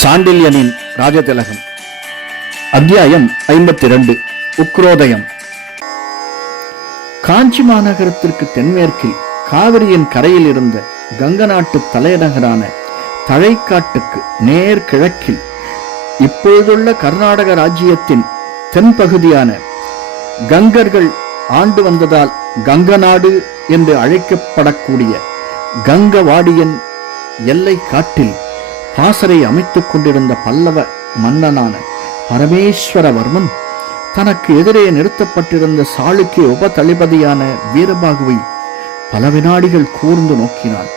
சாண்டில்யனின் ராஜதிலகம். அத்தியாயம் ஐம்பத்தி ரெண்டு உக்ரோதயம். காஞ்சி மாநகரத்திற்கு தென்மேற்கில் காவிரியின் கரையில் இருந்த கங்க நாட்டு தலைநகரான தழைக்காட்டுக்கு நேர் கிழக்கில் இப்பொழுதுள்ள கர்நாடக ராஜ்யத்தின் தென்பகுதியான கங்கர்கள் ஆண்டு வந்ததால் கங்க நாடு என்று அழைக்கப்படக்கூடிய கங்கவாடியின் எல்லை காட்டில் பாசறை அமைத்துக் கொண்டிருந்த பல்லவ மன்னனான பரமேஸ்வரவர்மன் தனக்கு எதிரே நிறுத்தப்பட்டிருந்த சாளுக்கிய உபதளபதியான வீரபாகுவை பல வினாடிகள் கூர்ந்து நோக்கினான்.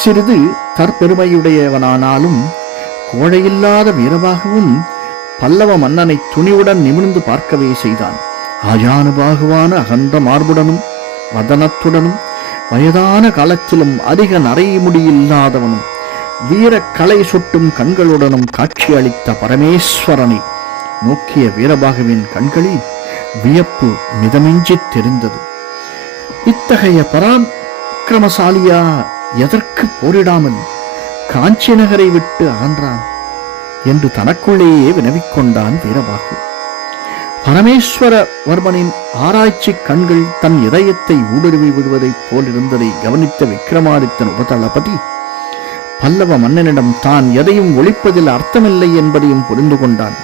சிறிது தற்பெருமையுடையவனானாலும் கோழையில்லாத வீரபாகுவும் பல்லவ மன்னனை துணிவுடன் நிமிர்ந்து பார்க்கவே செய்தான். ஆஜானுபாகுவான அகந்த மார்புடனும் வதனத்துடனும் வயதான காலத்திலும் அதிக நரைமுடியில்லாதவனும் வீரக்கலை சுட்டும் கண்களுடனும் காட்சியளித்த பரமேஸ்வரனை நோக்கிய வீரபாகுவின் கண்களில் வியப்பு மிதமிஞ்சி தெரிந்தது. இத்தகைய பராக்கிரமசாலியா எதற்கு போரிடாமல் காஞ்சி நகரை விட்டு அகன்றான் என்று தனக்குள்ளேயே வினவிக்கொண்டான் வீரபாகு. பரமேஸ்வரவர்மனின் ஆராய்ச்சி கண்கள் தன் இதயத்தை ஊடுருவி விடுவதைப் போலிருந்ததை கவனித்த விக்ரமாதித்தன் உபதளபதி பல்லவ மன்னனிடம் தான் எதையும் ஒழிப்பதில் அர்த்தமில்லை என்பதையும் புரிந்து கொண்டான்.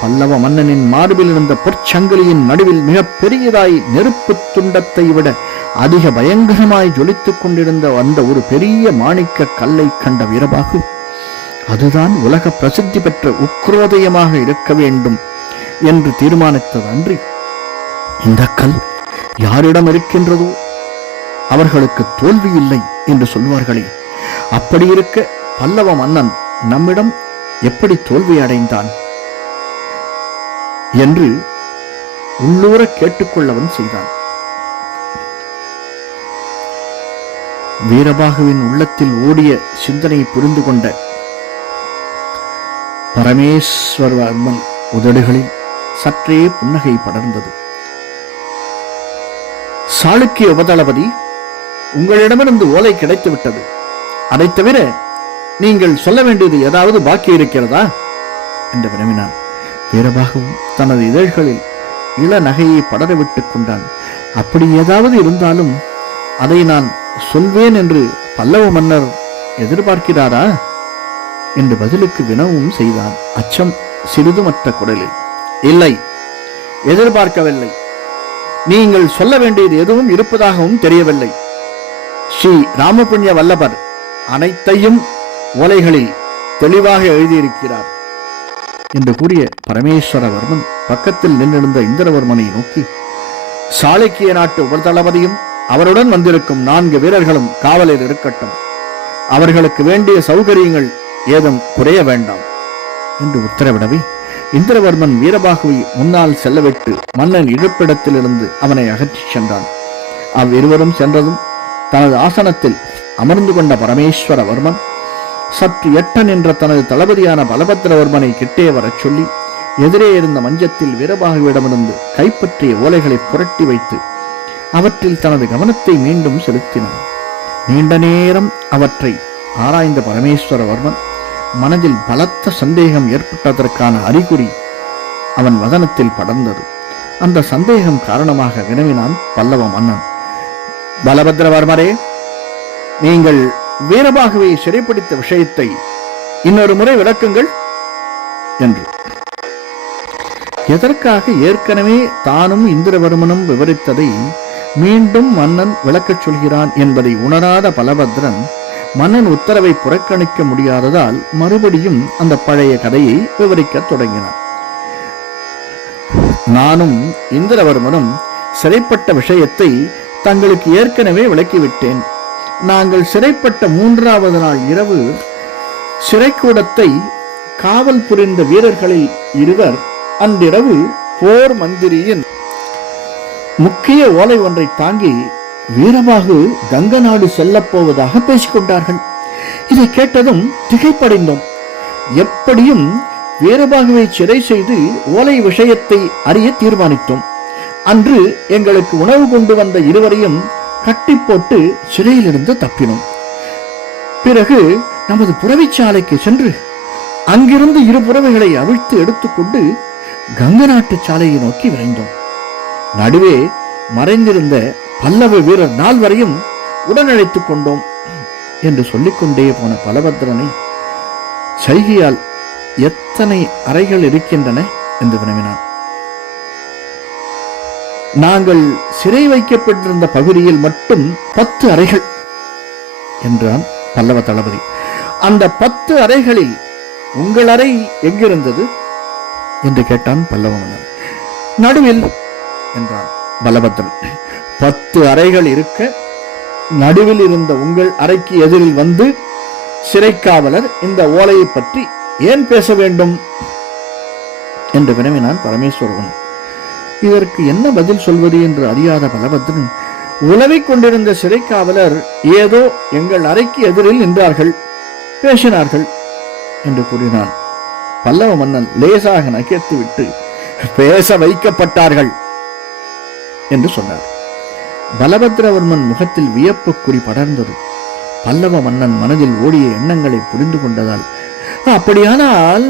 பல்லவ மன்னனின் மார்பில் இருந்த பொற்சங்கிலியின் நடுவில் மிக பெரியதாய் நெருப்பு துண்டத்தை விட அதிக பயங்கரமாய் ஜொலித்துக் கொண்டிருந்த அந்த ஒரு பெரிய மாணிக்க கல்லை கண்ட வீரபாகு அதுதான் உலக பிரசித்தி பெற்ற உக்ரோதயமாக இருக்க வேண்டும் என்று தீர்மானித்தது அன்றி இந்த கல் யாரிடம் இருக்கின்றதோ அவர்களுக்கு தோல்வி இல்லை என்று சொல்வார்களே அப்படி இருக்க பல்லவ மன்னன் நம்மிடம் எப்படி தோல்வி அடைந்தான்? என்று உள்ளூர கேட்டுக்கொள்ளவன் செய்தான். வீரபாகுவின் உள்ளத்தில் ஓடிய சிந்தனையை புரிந்து கொண்ட பரமேஸ்வரவர்மன் உதடுகளில் சற்றே புன்னகை படர்ந்தது. சாளுக்கிய உபதளபதி உங்களிடமிருந்து ஓலை கிடைத்து அதை அதைத் தவிர நீங்கள் சொல்ல வேண்டியது ஏதாவது பாக்கி இருக்கிறதா? என்று வினவினான். வீரபாகவும் தனது இதழ்களில் இள நகையை படரவிட்டுக் கொண்டான். அப்படி ஏதாவது இருந்தாலும் அதை நான் சொல்வேன் என்று பல்லவ மன்னர் எதிர்பார்க்கிறாரா? என்று பதிலுக்கு வினவும் செய்தான். அச்சம் சிறிதுமற்ற குரலில் இல்லை எதிர்பார்க்கவில்லை. நீங்கள் சொல்ல வேண்டியது எதுவும் இருப்பதாகவும் தெரியவில்லை. ஸ்ரீ ராமபுண்ணிய வல்லபர் அனைத்தையும் ஓலைகளில் தெளிவாக எழுதியிருக்கிறார் என்று கூறிய பரமேஸ்வரவர்மன் பக்கத்தில் நின்றிருந்த இந்திரவர்மனை நோக்கி சாளுக்கிய நாட்டு உபதளபதியும் அவருடன் வந்திருக்கும் நான்கு வீரர்களும் காவலில் இருக்கட்டும். அவர்களுக்கு வேண்டிய சௌகரியங்கள் ஏதும் குறைய வேண்டாம். என்று உத்தரவிடவே இந்திரவர்மன் வீரபாகுவை முன்னால் செல்லவிட்டு மன்னன் இருப்பிடத்திலிருந்து அவனை அகற்றிச் சென்றான். அவ்விருவரும் சென்றதும் தனது ஆசனத்தில் அமர்ந்து கொண்ட பரமேஸ்வரவர்மன் சற்று எட்ட நின்ற தனது தளபதியான பலபத்திரவர்மனை கிட்டே வரச் சொல்லி எதிரே இருந்த மஞ்சத்தில் வீரபாகுவிடமிருந்து கைப்பற்றிய ஓலைகளை புரட்டி வைத்து அவற்றில் தனது கவனத்தை மீண்டும் செலுத்தினான். நீண்ட நேரம் அவற்றை ஆராய்ந்த பரமேஸ்வரவர்மன் மனதில் பலத்த சந்தேகம் ஏற்பட்டதற்கான அறிகுறி அவன் வதனத்தில் படர்ந்தது. அந்த சந்தேகம் காரணமாக வினவினான் பல்லவ மன்னன். பலபத்ரவர்மரே நீங்கள் வீரபாகுவை சிறைப்பிடித்த விஷயத்தை இன்னொரு முறை விளக்குங்கள் என்று. எதற்காக ஏற்கனவே தானும் இந்திரவர்மனும் விவரித்ததை மீண்டும் மன்னன் விளக்கச் சொல்கிறான் என்பதை உணராத பலபத்ரன் மன்னன் உத்தரவை புறக்கணிக்க முடியாததால் மறுபடியும் அந்த பழைய கதையை விவரிக்கத் தொடங்கினான். நானும் இந்திரவர்மனும் சிறைப்பட்ட விஷயத்தை தங்களுக்கு ஏற்கனவே விளக்கிவிட்டேன். நாங்கள் சிறைப்பட்ட மூன்றாவது நாள் இரவு சிறைக்கூடத்தை காவல் புரிந்த வீரர்களில் இருவர் அன்றிரவு போர் மந்திரியின் முக்கிய ஓலை ஒன்றை தாங்கி வீரபாகு கங்க நாடு செல்லப்போவதாக பேசிக்கொண்டார்கள். இதை கேட்டதும் திகைப்படைந்தோம். எப்படியும் வீரபாகுவை சிறை செய்து ஓலை விஷயத்தை அறிய தீர்மானித்தோம். அன்று எங்களுக்கு உணவு கொண்டு வந்த இருவரையும் கட்டி போட்டு சிறையிலிருந்து தப்பினோம். பிறகு நமது புறவிச்சாலைக்கு சென்று அங்கிருந்து இரு புறவைகளை அவிழ்த்து எடுத்துக்கொண்டு கங்க நாட்டு சாலையை நோக்கி விரைந்தோம். நடுவே மறைந்திருந்த பல்லவ வீரர் நால்வரையும் உடனழைத்துக் கொண்டோம் என்று சொல்லிக்கொண்டே போன பலபத்ரனை சைகையால் எத்தனை அறைகள் இருக்கின்றன? என்று வினவினான். நாங்கள் சிறை வைக்கப்பட்டிருந்த பகுதியில் மட்டும் பத்து அறைகள் என்றான் பல்லவ தளபதி. அந்த பத்து அறைகளில் உங்கள் அறை எங்கிருந்தது? என்று கேட்டான் பல்லவ மன்னன். நடுவில் என்றான் பலபத்ரன். பத்து அறைகள் இருக்க நடுவில் இருந்த உங்கள் அறைக்கு எதிரில் வந்து சிறைக்காவலர் இந்த ஓலையை பற்றி ஏன் பேச வேண்டும்? என்று வினவினான் பரமேஸ்வரன். இதற்கு என்ன பதில் சொல்வது என்று அறியாத பலபத்ரன் உலவிக் கொண்டிருந்த சிறைக்காவலர் ஏதோ எங்கள் அறைக்கு எதிரில் நின்றார்கள் பேசினார்கள் என்று கூறினான். பல்லவ மன்னன் லேசாக நகைத்துவிட்டு பேச வைக்கப்பட்டார்கள் என்று சொன்னார். பலபத்ரவர்மன் முகத்தில் வியப்பு குறி படர்ந்தது பல்லவ மன்னன் மனதில் ஓடிய எண்ணங்களை புரிந்து கொண்டதால் அப்படியானால்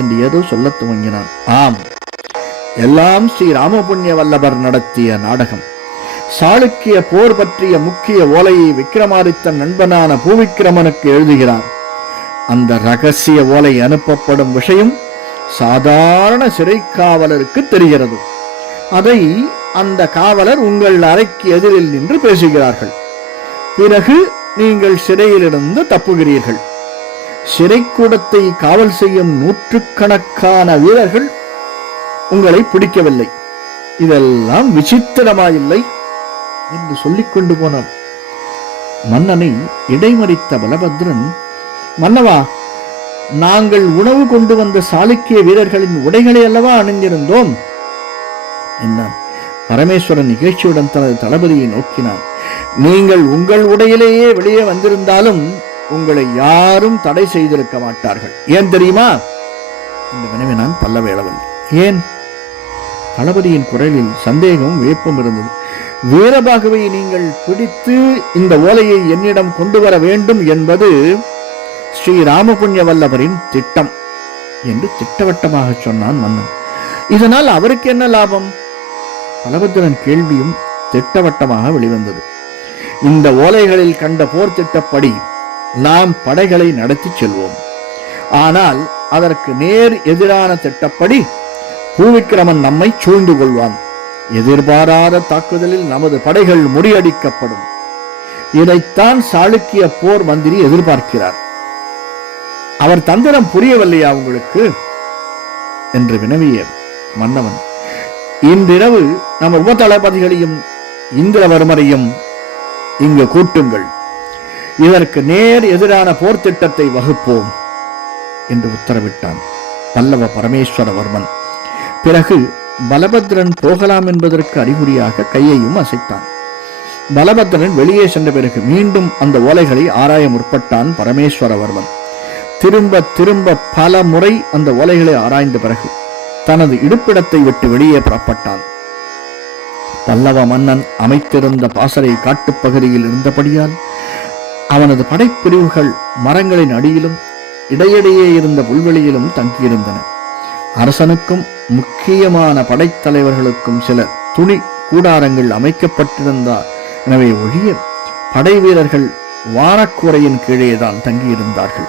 என்று ஏதோ சொல்லத் துவங்கினான். ஆம் எல்லாம் ஸ்ரீ ராமபுண்ணிய வல்லபர் நடத்திய நாடகம். சாளுக்கிய போர் பற்றிய முக்கிய ஓலையை விக்ரமாதித்தன் நண்பனான பூவிக்கிரமனுக்கு எழுதுகிறார் அந்த ரகசிய ஓலை அனுப்பப்படும் விஷயம் சாதாரண சிறை காவலருக்கு தெரிகிறது. அதை அந்த காவலர் உங்கள் அறைக்கு எதிரில் நின்று பேசுகிறார்கள். பிறகு நீங்கள் சிறையிலிருந்து தப்புகிறீர்கள். சிறைக்கூடத்தை காவல் செய்யும் நூற்றுக்கணக்கான வீரர்கள் உங்களை பிடிக்கவில்லை. இதெல்லாம் விசித்திரமாயில்லை என்று சொல்லிக் கொண்டு போனார் மன்னனை இடைமறித்த பலபத்ரன் மன்னவா நாங்கள் உணவு கொண்டு வந்த சாளுக்கிய வீரர்களின் உடைகளை அல்லவா அணிந்திருந்தோம்? என்றான். பரமேஸ்வரன் நிகழ்ச்சியுடன் தனது தளபதியை நோக்கினான். நீங்கள் உங்கள் உடையிலேயே வெளியே வந்திருந்தாலும் உங்களை யாரும் தடை செய்திருக்க மாட்டார்கள். ஏன் தெரியுமா? என்று வினவினான் பல்லவேளவன் ஏன்? தளபதியின் குரலில் சந்தேகம் வேப்பம் இருந்தது. வீரபாகவை நீங்கள் பிடித்து இந்த ஓலையை என்னிடம் கொண்டு வர வேண்டும் என்பது ஸ்ரீ ராமபுண்ணிய வல்லவரின் திட்டம் என்று திட்டவட்டமாக சொன்னான் மன்னன். இதனால் அவருக்கு என்ன லாபம்? பலபத்திரன் கேள்வியும் திட்டவட்டமாக வெளிவந்தது. இந்த ஓலைகளில் கண்ட போர் திட்டப்படி நாம் படைகளை நடத்தி செல்வோம். ஆனால் அதற்கு நேர் எதிரான திட்டப்படி பூவிக்கிரமன் நம்மை சூழ்ந்து கொள்வான் எதிர்பாராத தாக்குதலில் நமது படைகள் முறியடிக்கப்படும். இதைத்தான் சாளுக்கிய போர் மந்திரி எதிர்பார்க்கிறார். அவர் தந்திரம் புரியவில்லையா உங்களுக்கு? என்று வினவிய மன்னவன் இன்றிரவு நம்ம உபதளபதிகளையும் இந்திரவர்மரையும் இங்கு கூட்டுங்கள். இதற்கு நேர் எதிரான போர் திட்டத்தை வகுப்போம் என்று உத்தரவிட்டான் பல்லவ பரமேஸ்வரவர்மன். பிறகு பலபத்ரன் போகலாம் என்பதற்கு அறிகுறியாக கையையும் அசைத்தான். பலபத்ரன் வெளியே சென்ற பிறகு மீண்டும் அந்த ஓலைகளை ஆராய முற்பட்டான் பரமேஸ்வரவர்மன். திரும்ப திரும்ப பல முறை அந்த ஓலைகளை ஆராய்ந்த பிறகு தனது இடுப்பிடத்தை விட்டு வெளியே புறப்பட்டான். பல்லவ மன்னன் அமைத்திருந்த பாசறை காட்டுப்பகுதியில் இருந்தபடியால் அவனது படைப்பிரிவுகள் மரங்களின் அடியிலும் இடையிடையே இருந்த புல்வெளியிலும் தங்கியிருந்தன. அரசனுக்கும் முக்கியமான படைத்தலைவர்களுக்கும் சில துணி கூடாரங்கள் அமைக்கப்பட்டிருந்தார். எனவே ஒழிய படை வீரர்கள் வானக்கூரையின் கீழேதான் தங்கியிருந்தார்கள்.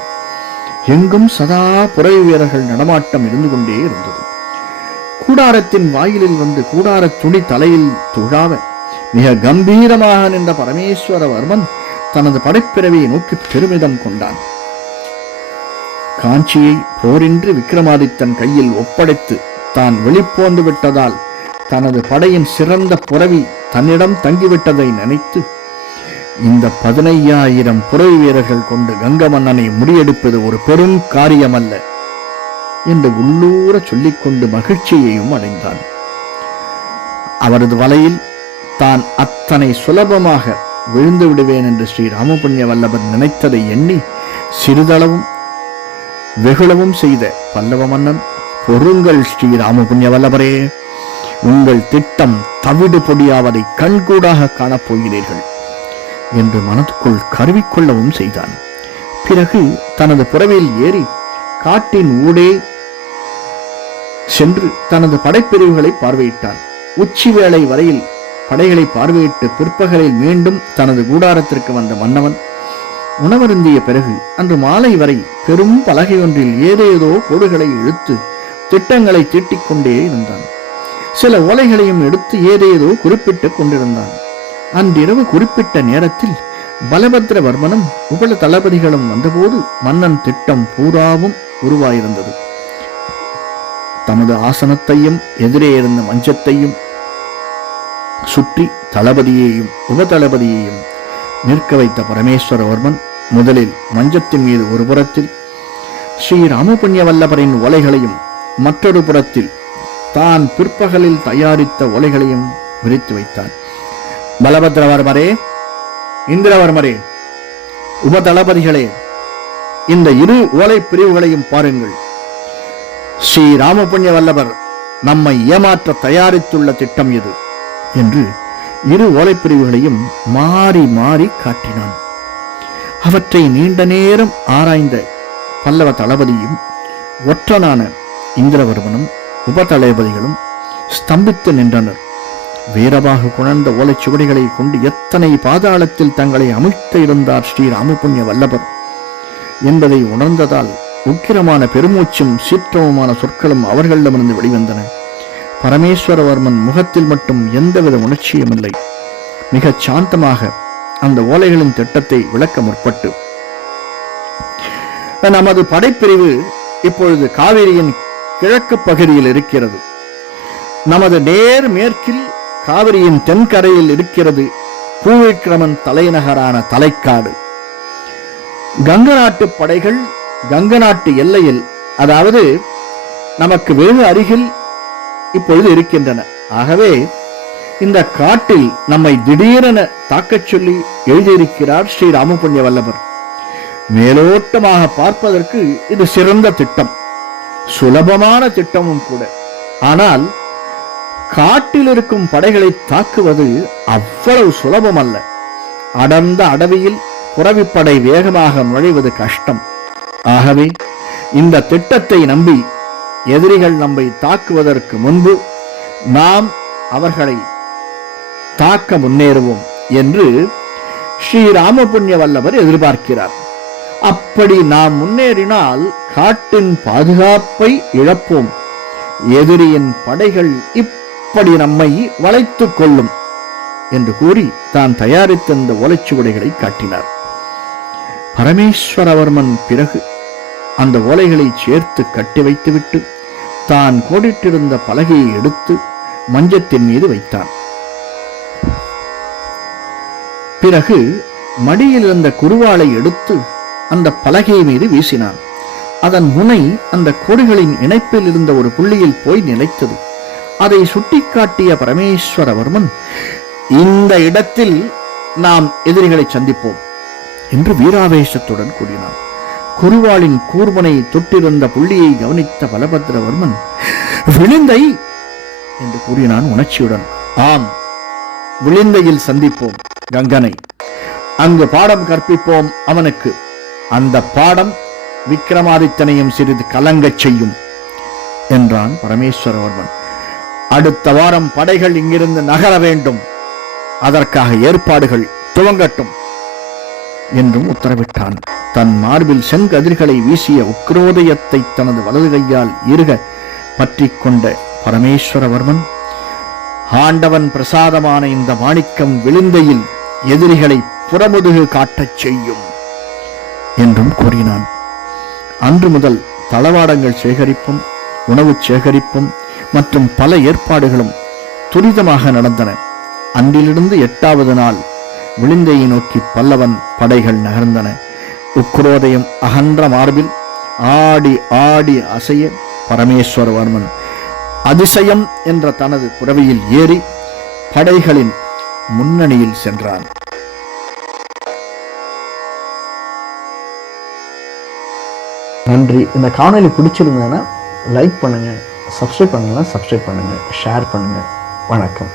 எங்கும் சதா புரை வீரர்கள் நடமாட்டம் இருந்து கொண்டே இருந்தது. கூடாரத்தின் வாயிலில் வந்து கூடார துணி தலையில் துழாவ மிக கம்பீரமாக நின்ற பரமேஸ்வரவர்மன் தனது படைப்பிறவியை நோக்கி பெருமிதம் கொண்டான். காஞ்சியை போரின்றி விக்ரமாதித்தன் கையில் ஒப்படைத்து தான் வெளிப்போந்து விட்டதால் தனது படையின் சிறந்த புறவி தன்னிடம் தங்கிவிட்டதை நினைத்து இந்த பதினையாயிரம் புறவி வீரர்கள் கொண்டு கங்க மன்னனை முடியெடுப்பது ஒரு பெரும் காரியமல்ல என்று உள்ளூர சொல்லிக்கொண்டு மகிழ்ச்சியையும் அடைந்தான். அவரது வலையில் தான் அத்தனை சுலபமாக விழுந்து விடுவேன் என்று ஸ்ரீ ராமபுண்ணிய வல்லபர் நினைத்ததை எண்ணி சிறிதளவும் வெகுளவும் செய்த பல்லவ மன்னன் பொருங்கள் ஸ்ரீராம புண்ணிய வல்லபரே உங்கள் திட்டம் தவிடு பொடியாவதை கண்கூடாக காணப்போகிறீர்கள் என்று மனதுக்குள் கருவிக்கொள்ளவும் செய்தான். பிறகு தனது புறவையில் ஏறி காட்டின் ஊடே சென்று தனது படைப்பிரிவுகளை பார்வையிட்டான். உச்சி வேளை வரையில் படைகளை பார்வையிட்டு பிற்பகலில் மீண்டும் தனது கூடாரத்திற்கு வந்த மன்னவன் உணவருந்திய பிறகு அன்று மாலை வரை பெரும் பலகை ஒன்றில் ஏதேதோ கோடுகளை இழுத்து திட்டங்களை தீட்டிக் கொண்டே இருந்தான். சில ஓலைகளையும் எடுத்து ஏதேதோ குறிப்பிட்டுக் கொண்டிருந்தான். அன்றிரவு குறிப்பிட்ட நேரத்தில் பலபத்ரவர்மனும் உபல தளபதிகளும் வந்தபோது மன்னன் திட்டம் பூராவும் உருவாயிருந்தது. தமது ஆசனத்தையும் எதிரே இருந்த மஞ்சத்தையும் சுற்றி தளபதியையும் உபதளபதியையும் நிற்க வைத்த பரமேஸ்வரவர்மன் முதலில் மஞ்சத்தின் மீது ஒரு புறத்தில் ஸ்ரீ ராமபுண்ணிய வல்லபரின் ஒலைகளையும் மற்றொரு புறத்தில் தான் பிற்பகலில் தயாரித்த ஒலைகளையும் விரித்து வைத்தான். பலபத்ரவர்மரே இந்திரவர்மரே உபதளபதிகளே இந்த இரு ஓலை பிரிவுகளையும் பாருங்கள். ஸ்ரீ ராமபுண்ணிய வல்லவர் நம்மை ஏமாற்ற தயாரித்துள்ள திட்டம் இது என்று இரு ஓலைப்பிரிவுகளையும் மாறி மாறி காட்டினான். அவற்றை நீண்ட நேரம் ஆராய்ந்த பல்லவ தளபதியும் ஒற்றனான இந்திரவர்மனும் உபதளபதிகளும் ஸ்தம்பித்து நின்றனர். வீரமாக குணர்ந்த ஓலைச்சுவடிகளை கொண்டு எத்தனை பாதாளத்தில் தங்களை அமிழ்த்த இருந்தார் ஸ்ரீ ராமபுண்ணிய வல்லபர்? என்பதை உணர்ந்ததால் உக்கிரமான பெருமூச்சும் சீற்றமுமான சொற்களும் அவர்களிடமிருந்து வெளிவந்தன. பரமேஸ்வரவர்மன் முகத்தில் மட்டும் எந்தவித உணர்ச்சியும் இல்லை. மிகச் சாந்தமாக அந்த ஓலைகளின் திட்டத்தை விளக்க முற்பட்டு. நமது படைப்பிரிவு இப்பொழுது காவிரியின் கிழக்கு பகுதியில் இருக்கிறது. நமது நேர் மேற்கில் காவிரியின் தென்கரையில் இருக்கிறது பூவிக்கிரமன் தலைநகரான தலைக்காடு. கங்க நாட்டு படைகள் கங்க நாட்டு எல்லையில் அதாவது நமக்கு வெகு அருகில் இப்பொழுது இருக்கின்றன. ஆகவே இந்த காட்டில் நம்மை திடீரென தாக்கச் சொல்லி எழுதியிருக்கிறார் ஸ்ரீ ராமபுண்ணிய வல்லவர் மேலோட்டமாக பார்ப்பதற்கு இது சிறந்த திட்டம். சுலபமான திட்டமும் கூட. ஆனால் காட்டில் இருக்கும் படைகளை தாக்குவது அவ்வளவு சுலபம் அல்ல அடர்ந்த அடவியில் புறவிப்படை வேகமாக நுழைவது கஷ்டம். ஆகவே இந்த திட்டத்தை நம்பி எதிரிகள் நம்மை தாக்குவதற்கு முன்பு நாம் அவர்களை தாக்க முன்னேறுவோம் என்று ஸ்ரீ ராமபுண்ணிய வல்லவர் எதிர்பார்க்கிறார். அப்படி நாம் முன்னேறினால் காட்டின் பாதுகாப்பை இழப்போம். எதிரியின் படைகள் இப்படி நம்மை வளைத்துக் கொள்ளும் என்று கூறி தான் தயாரித்திருந்த ஓலைச்சுவடைகளை காட்டினார். பரமேஸ்வரவர்மன் பிறகு அந்த ஓலைகளை சேர்த்து கட்டி வைத்துவிட்டு தான் கோடிட்டிருந்த பலகையை எடுத்து மஞ்சத்தின் மீது வைத்தான். பிறகு மடியில் இருந்த குருவாளை எடுத்து அந்த பலகை மீது வீசினான். அதன் முனை அந்த கோடுகளின் இணைப்பில் இருந்த ஒரு புள்ளியில் போய் நிலைத்தது. அதை சுட்டிக்காட்டிய பரமேஸ்வரவர்மன் இந்த இடத்தில் நாம் எதிரிகளை சந்திப்போம் என்று வீராவேசத்துடன் கூறினான். குருவாளின் கூர்மனை தொட்டிருந்த புள்ளியை கவனித்த பலபத்ரவர்மன் விழுந்தை! என்று கூறினான் உணர்ச்சியுடன். ஆம் விழுந்தையில் சந்திப்போம். கங்கனை. அங்கு பாடம் கற்பிப்போம் அவனுக்கு. அந்த பாடம் விக்ரமாதித்தனையும் சிறிது கலங்கச் செய்யும் என்றான் பரமேஸ்வரவர்மன். அடுத்த வாரம் படைகள் இங்கிருந்து நகர வேண்டும். அதற்காக ஏற்பாடுகள் துவங்கட்டும் என்றும் உத்தரவிட்டான். தன் மார்பில் செங்கதிர்களை வீசிய உக்ரோதயத்தை தனது வலது கையால் இருக பற்றி கொண்ட பரமேஸ்வரவர்மன் ஆண்டவன் பிரசாதமான இந்த மாணிக்கம் விழுந்தையில் எதிரிகளை புறமுதுகு காட்டச் செய்யும் என்றும் கூறினான். அன்று முதல் தளவாடங்கள் சேகரிப்பும் உணவு சேகரிப்பும் மற்றும் பல ஏற்பாடுகளும் துரிதமாக நடந்தன. அன்றிலிருந்து எட்டாவது நாள் விழுந்தையை நோக்கி பல்லவன் படைகள் நகர்ந்தன. உக்ரோதயம் அகன்ற மார்பில் ஆடி ஆடி அசைய பரமேஸ்வரவர்மன் அதிசயம் என்ற தனது புறவியில் ஏறி படைகளின் முன்னணியில் சென்றான். நன்றி. இந்த காணொலி பிடிச்சிருந்தேன்னா லைக் பண்ணுங்கள் சப்ஸ்கிரைப் பண்ணலாம் சப்ஸ்கிரைப் பண்ணுங்கள் ஷேர் பண்ணுங்கள் வணக்கம்.